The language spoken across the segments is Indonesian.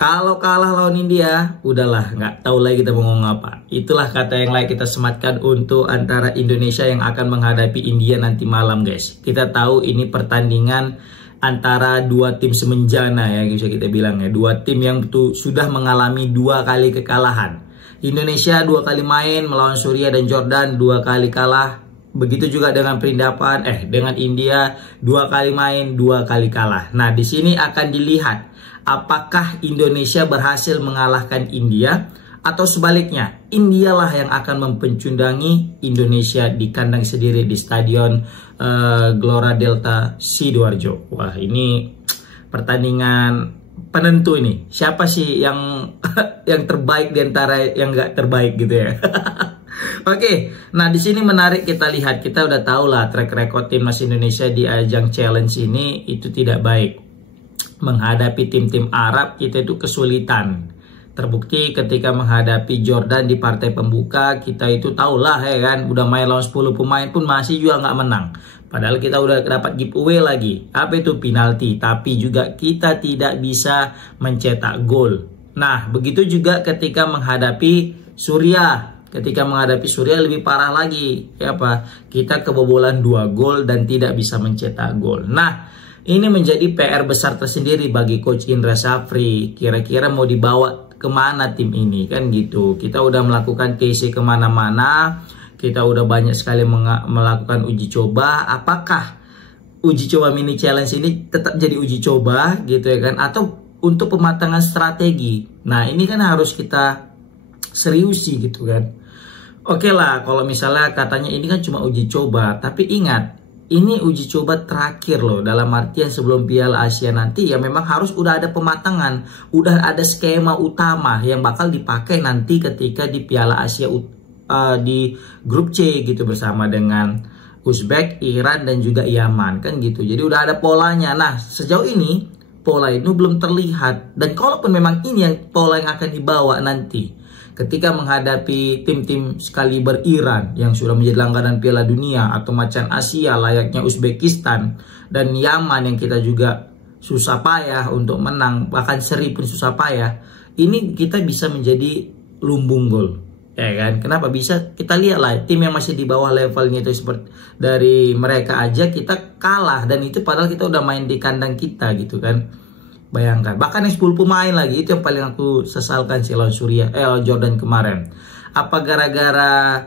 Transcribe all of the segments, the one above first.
Kalau kalah lawan India, udahlah, nggak tahu lagi kita mau ngomong apa. Itulah kata yang layak kita sematkan untuk antara Indonesia yang akan menghadapi India nanti malam, guys. Kita tahu ini pertandingan antara dua tim semenjana ya, bisa kita bilang ya. Dua tim yang sudah mengalami 2 kali kekalahan. Indonesia 2 kali main melawan Suriah dan Jordan, 2 kali kalah. Begitu juga dengan dengan India 2 kali main, 2 kali kalah. Nah, di sini akan dilihat apakah Indonesia berhasil mengalahkan India atau sebaliknya India lah yang akan mempencundangi Indonesia di kandang sendiri di Stadion Gelora Delta Sidoarjo. Wah, ini pertandingan penentu ini. Siapa sih yang yang terbaik di antara yang nggak terbaik gitu ya? Oke, nah di sini menarik kita lihat. Kita udah tahu lah track record timnas Indonesia di ajang challenge ini itu tidak baik. Menghadapi tim-tim Arab kita itu kesulitan. Terbukti ketika menghadapi Jordan di partai pembuka, kita itu tahulah ya kan, udah main lawan 10 pemain pun masih juga nggak menang. Padahal kita udah dapat giveaway lagi. Apa itu? Penalti. Tapi juga kita tidak bisa mencetak gol. Nah, begitu juga ketika menghadapi Suriah. Ketika menghadapi Suriah lebih parah lagi. Ya apa? Kita kebobolan 2 gol dan tidak bisa mencetak gol. Nah, ini menjadi PR besar tersendiri bagi Coach Indra Syafri. Kira-kira mau dibawa kemana tim ini kan gitu. Kita udah melakukan TC kemana-mana. Kita udah banyak sekali melakukan uji coba. Apakah uji coba mini challenge ini tetap jadi uji coba gitu ya kan? Atau untuk pematangan strategi. Nah, ini kan harus kita seriusi gitu kan. Oke lah, kalau misalnya katanya ini kan cuma uji coba. Tapi ingat, ini uji coba terakhir loh. Dalam artian sebelum Piala Asia nanti ya memang harus udah ada pematangan. Udah ada skema utama yang bakal dipakai nanti ketika di Piala Asia di grup C gitu bersama dengan Uzbek, Iran dan juga Yaman kan gitu. Jadi udah ada polanya. Nah, sejauh ini pola itu belum terlihat. Dan kalaupun memang ini yang pola yang akan dibawa nanti ketika menghadapi tim-tim sekaliber Iran yang sudah menjadi langganan Piala Dunia atau macan Asia layaknya Uzbekistan dan Yaman yang kita juga susah payah untuk menang, bahkan seri pun susah payah, ini kita bisa menjadi lumbung gol. Ya kan? Kenapa bisa? Kita lihat lah tim yang masih di bawah levelnya itu seperti dari mereka aja kita kalah, dan itu padahal kita udah main di kandang kita gitu kan. Bayangkan, bahkan yang 10 pemain lagi, itu yang paling aku sesalkan sih lawan Jordan kemarin. Apa gara-gara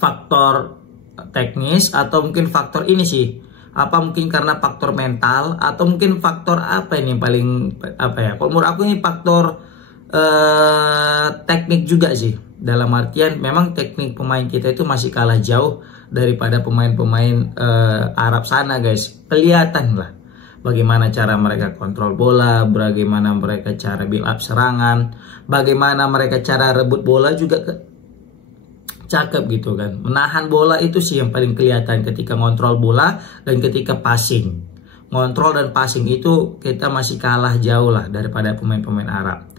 faktor teknis atau mungkin faktor ini sih? Apa mungkin karena faktor mental atau mungkin faktor apa ini yang paling apa ya? Kalau menurut aku ini faktor teknik juga sih. Dalam artian memang teknik pemain kita itu masih kalah jauh daripada pemain-pemain Arab sana, guys. Kelihatan lah bagaimana cara mereka kontrol bola, bagaimana mereka cara build up serangan, bagaimana mereka cara rebut bola juga cakep gitu kan. Menahan bola itu sih yang paling kelihatan ketika kontrol bola dan ketika passing. Kontrol dan passing itu kita masih kalah jauh lah daripada pemain-pemain Arab.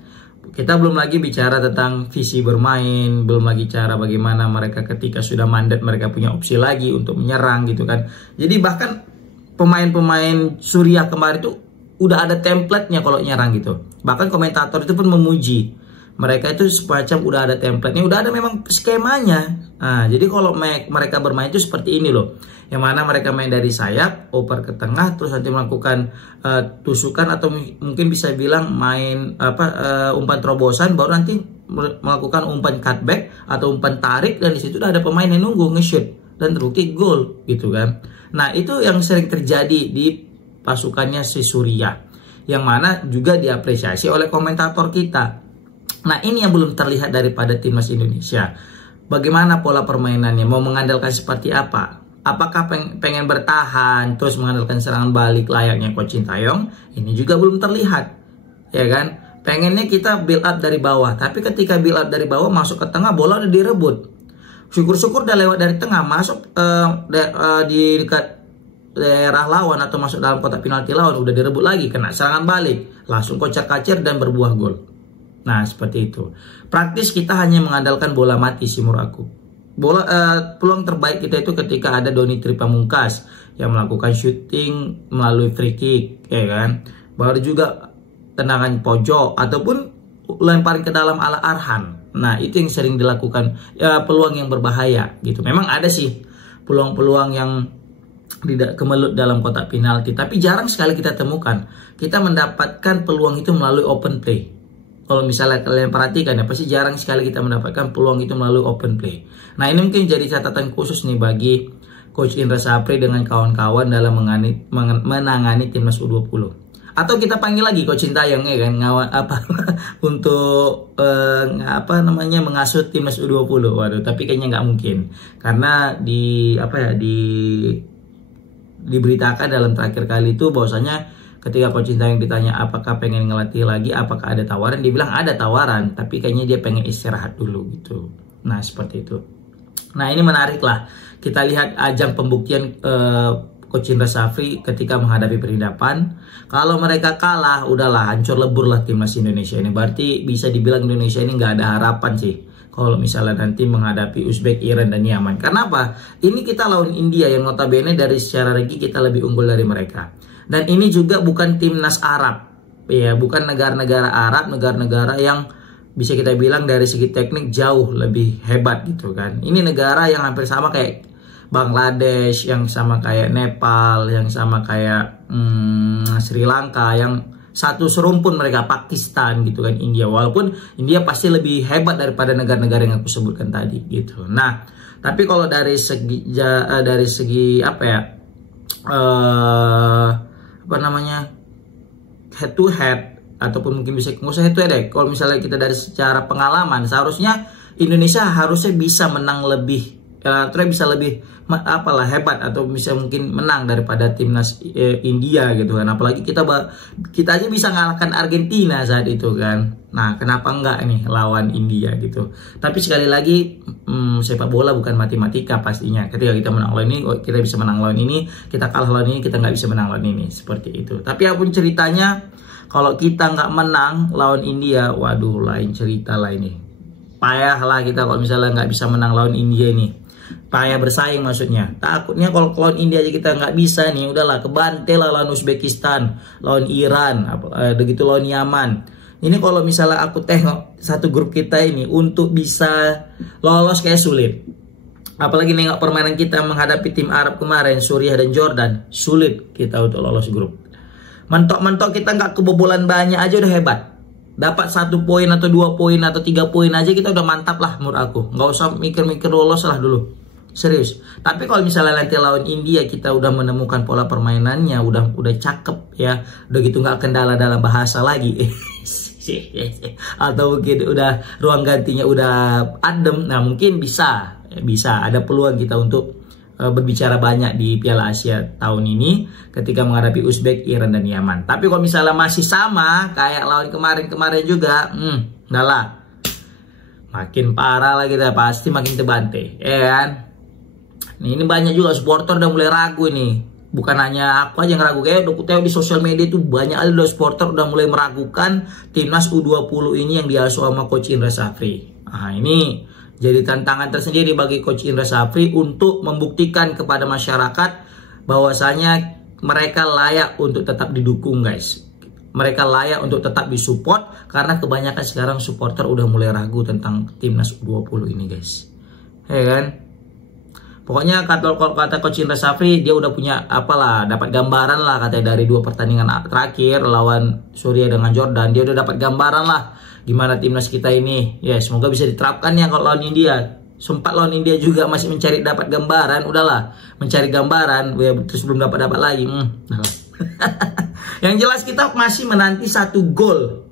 Kita belum lagi bicara tentang visi bermain, belum lagi cara bagaimana mereka ketika sudah mandat mereka punya opsi lagi untuk menyerang gitu kan. Jadi bahkan pemain-pemain Suriah kemarin itu udah ada template-nya kalau nyerang gitu. Bahkan komentator itu pun memuji. Mereka itu semacam udah ada template-nya, udah ada memang skemanya. Nah, jadi kalau mereka bermain itu seperti ini loh. Yang mana mereka main dari sayap, oper ke tengah, terus nanti melakukan tusukan atau mungkin bisa bilang main umpan terobosan, baru nanti melakukan umpan cutback atau umpan tarik, dan di situ udah ada pemain yang nunggu nge-shoot dan terbukti gol gitu kan. Nah, itu yang sering terjadi di pasukannya si Suriah, yang mana juga diapresiasi oleh komentator kita. Nah, ini yang belum terlihat daripada timnas Indonesia. Bagaimana pola permainannya? Mau mengandalkan seperti apa? Apakah pengen bertahan terus mengandalkan serangan balik layaknya Coach Sintayong? Ini juga belum terlihat, ya kan? Pengennya kita build up dari bawah, tapi ketika build up dari bawah masuk ke tengah, bola udah direbut. Syukur-syukur udah lewat dari tengah, masuk di dekat daerah lawan atau masuk dalam kotak penalti lawan, udah direbut lagi, kena serangan balik, langsung kocak-kacir dan berbuah gol. Nah, seperti itu. Praktis kita hanya mengandalkan bola mati sih menurut aku. Peluang terbaik kita itu ketika ada Doni Tripamungkas yang melakukan shooting melalui free kick, ya kan. Baru juga tendangan pojok ataupun lemparin ke dalam ala Arhan. Nah, itu yang sering dilakukan, ya, peluang yang berbahaya gitu. Memang ada sih peluang-peluang yang tidak kemelut dalam kotak penalti, tapi jarang sekali kita temukan kita mendapatkan peluang itu melalui open play. Kalau misalnya kalian perhatikan ya, pasti jarang sekali kita mendapatkan peluang itu melalui open play. Nah, ini mungkin jadi catatan khusus nih bagi Coach Indra Syafri dengan kawan-kawan dalam menangani timnas U20. Atau kita panggil lagi Coach Sintayong ya kan, untuk mengasuh timnas U20. Waduh, tapi kayaknya nggak mungkin. Karena diberitakan dalam terakhir kali itu bahwasanya ketika Coach Sintayong ditanya apakah pengen ngelatih lagi, apakah ada tawaran, dia bilang ada tawaran, tapi kayaknya dia pengen istirahat dulu gitu. Nah, seperti itu. Nah, ini menarik lah. Kita lihat ajang pembuktian Coach Indra Syafri ketika menghadapi Perindapan. Kalau mereka kalah, udahlah hancur lebur lah timnas Indonesia ini. Berarti bisa dibilang Indonesia ini nggak ada harapan sih kalau misalnya nanti menghadapi Uzbek, Iran, dan Yaman. Kenapa? Ini kita lawan India yang notabene dari secara regi kita lebih unggul dari mereka. Dan ini juga bukan timnas Arab, ya, bukan negara-negara Arab, negara-negara yang bisa kita bilang dari segi teknik jauh lebih hebat gitu kan. Ini negara yang hampir sama kayak Bangladesh, yang sama kayak Nepal, yang sama kayak Sri Lanka, yang satu serumpun mereka, Pakistan gitu kan, India. Walaupun India pasti lebih hebat daripada negara-negara yang aku sebutkan tadi gitu. Nah, tapi kalau dari segi head to head, ataupun mungkin bisa nggak usah head to head deh. Kalau misalnya kita dari secara pengalaman, seharusnya Indonesia harusnya bisa menang lebih, terus bisa lebih hebat atau bisa mungkin menang daripada timnas India gitu kan. Apalagi kita aja bisa ngalahkan Argentina saat itu kan. Nah, kenapa enggak nih lawan India gitu. Tapi sekali lagi sepak bola bukan matematika pastinya. Ketika kita menang lawan ini, kita bisa menang lawan ini, kita kalah lawan ini, kita nggak bisa menang lawan ini, seperti itu. Tapi apapun ceritanya, kalau kita nggak menang lawan India, waduh, lain cerita lah ini. Payah lah kita kalau misalnya nggak bisa menang lawan India ini. Payah bersaing maksudnya. Takutnya kalau lawan India aja kita nggak bisa nih, udahlah kebantai lah lawan Uzbekistan, lawan Iran, begitu lawan Yaman. Ini kalau misalnya aku tengok satu grup kita ini untuk bisa lolos kayak sulit. Apalagi nengok permainan kita menghadapi tim Arab kemarin, Suriah dan Jordan, sulit kita untuk lolos grup. Mentok-mentok kita nggak kebobolan banyak aja udah hebat. Dapat 1 poin atau 2 poin atau 3 poin aja kita udah mantap lah menurut aku. Nggak usah mikir-mikir lolos lah dulu. Serius. Tapi kalau misalnya nanti lawan India kita udah menemukan pola permainannya, udah cakep ya, udah gitu nggak kendala dalam bahasa lagi, atau mungkin udah ruang gantinya udah adem, nah mungkin bisa ada peluang kita untuk berbicara banyak di Piala Asia tahun ini ketika menghadapi Uzbek, Iran, dan Yaman. Tapi kalau misalnya masih sama kayak lawan kemarin juga, udahlah makin parah lah kita, pasti makin terbantai, ya kan? Ini banyak juga supporter udah mulai ragu ini. Bukan hanya aku aja yang ragu, kayak udah kutengok di sosial media itu banyak aja udah supporter udah mulai meragukan timnas U20 ini yang diasuh sama Coach Indra Syafri. Nah, ini jadi tantangan tersendiri bagi Coach Indra Syafri untuk membuktikan kepada masyarakat bahwasanya mereka layak untuk tetap didukung, guys. Mereka layak untuk tetap disupport karena kebanyakan sekarang supporter udah mulai ragu tentang timnas U20 ini, guys. Ya kan? Pokoknya kata Coach Indra Syafri, dia udah punya dapat gambaran lah katanya dari 2 pertandingan terakhir lawan Suriah dengan Jordan. Dia udah dapat gambaran lah gimana timnas kita ini. Ya, semoga bisa diterapkan ya kalau lawan India. Sempat lawan India juga masih mencari dapat gambaran, udahlah mencari gambaran, terus belum dapat lagi. Yang jelas kita masih menanti 1 gol.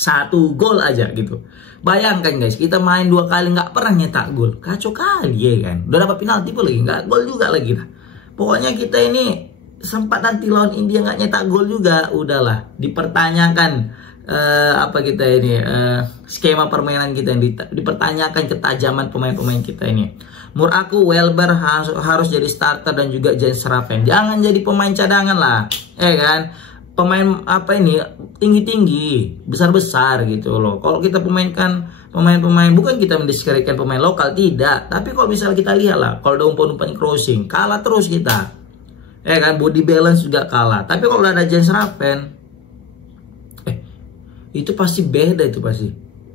1 gol aja gitu. Bayangkan guys, kita main 2 kali nggak pernah nyetak gol. Kacau kali ya kan. Udah dapat penalti pun lagi, nggak gol juga lagi. Pokoknya kita ini sempat nanti lawan India nggak nyetak gol juga. Udahlah, dipertanyakan skema permainan kita yang dipertanyakan, ketajaman pemain-pemain kita ini. Menurut aku Welber harus jadi starter dan juga Jens Raven. Jangan jadi pemain cadangan lah, kan? Pemain tinggi-tinggi, besar-besar gitu loh. Kalau kita pemainkan pemain-pemain, bukan kita mendiskreditkan pemain lokal, tidak. Tapi kalau misalnya kita lihat lah, kalau ada umpan-umpan crossing, kalah terus kita. Kan, body balance juga kalah. Tapi kalau ada Jens Raven, itu pasti beda, itu pasti,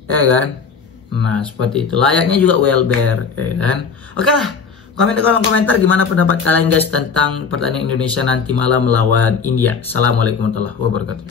ya kan? Nah seperti itu, layaknya juga Welbeck, ya kan? Oke lah, komen di kolom komentar gimana pendapat kalian guys tentang pertandingan Indonesia nanti malam melawan India. Assalamualaikum warahmatullahi wabarakatuh.